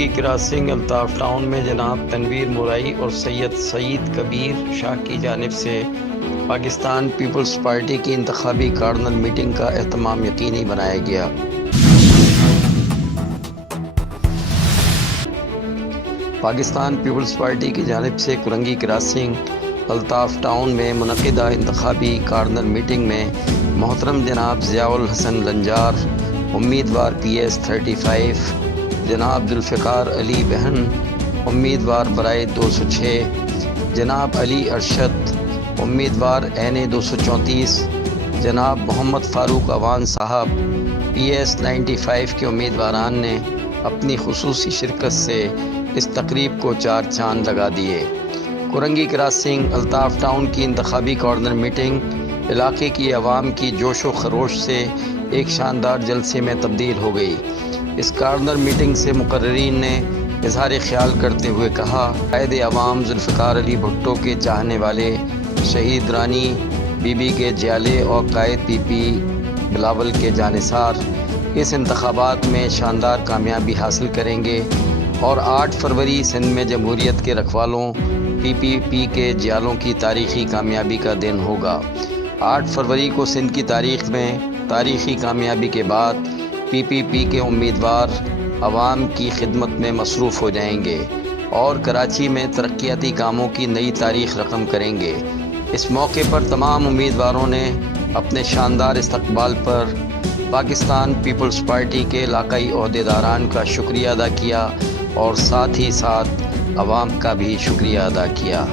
Korangi crossing Altaf town میں جناب تنویر مورائی اور سید سعید کبیر شاہ کی جانب سے پاکستان پیپلز پارٹی کی انتخابی کارڈنل میٹنگ کا اہتمام یقینی بنایا گیا۔ پاکستان پیپلز پارٹی کی جانب سے کرنگی کراسنگ الطاف ٹاؤن میں منعقدہ انتخابی کارڈنل میٹنگ میں محترم جناب ضیاء الحسن لنجار امیدوار PS 35، جناب ذوالفقار علی بہن امیدوار برائے 206، جناب علی ارشد امیدوار NA 234، جناب محمد فاروق اوان صاحب PS 95 کے امیدواران نے اپنی خصوصی شرکت سے اس تقریب کو چار چاند لگا دیے۔ کرنگی کراسنگ الطاف ٹاؤن کی انتخابی کارڈنل میٹنگ علاقے کی عوام کی جوش و خروش سے ایک شاندار جلسے میں تبدیل ہو گئی۔ اس کارڈنل میٹنگ سے مقررین نے اظہار خیال کرتے ہوئے کہا، قائد عوام ذوالفقار علی بھٹو کے چاہنے والے شہید رانی بی بی کے جیالے اور قائد PP بلاول کے جانثار اس انتخابات میں شاندار کامیابی حاصل کریں گے اور 8 فروری سندھ میں جمہوریت کے رکھوالوں PPP کے جیالوں کی تاریخی کامیابی کا دن ہوگا۔ 8 فروری کو سندھ کی تاریخ میں تاریخی کامیابی کے بعد PPP کے امیدوار عوام کی خدمت میں مصروف ہو جائیں گے اور کراچی میں ترقیاتی کاموں کی نئی تاریخ رقم کریں گے۔ اس موقع پر تمام امیدواروں نے اپنے شاندار استقبال پر پاکستان پیپلز پارٹی کے علاقائی عہدیداران کا شکریہ ادا کیا اور ساتھ ہی ساتھ عوام کا بھی شکریہ ادا کیا۔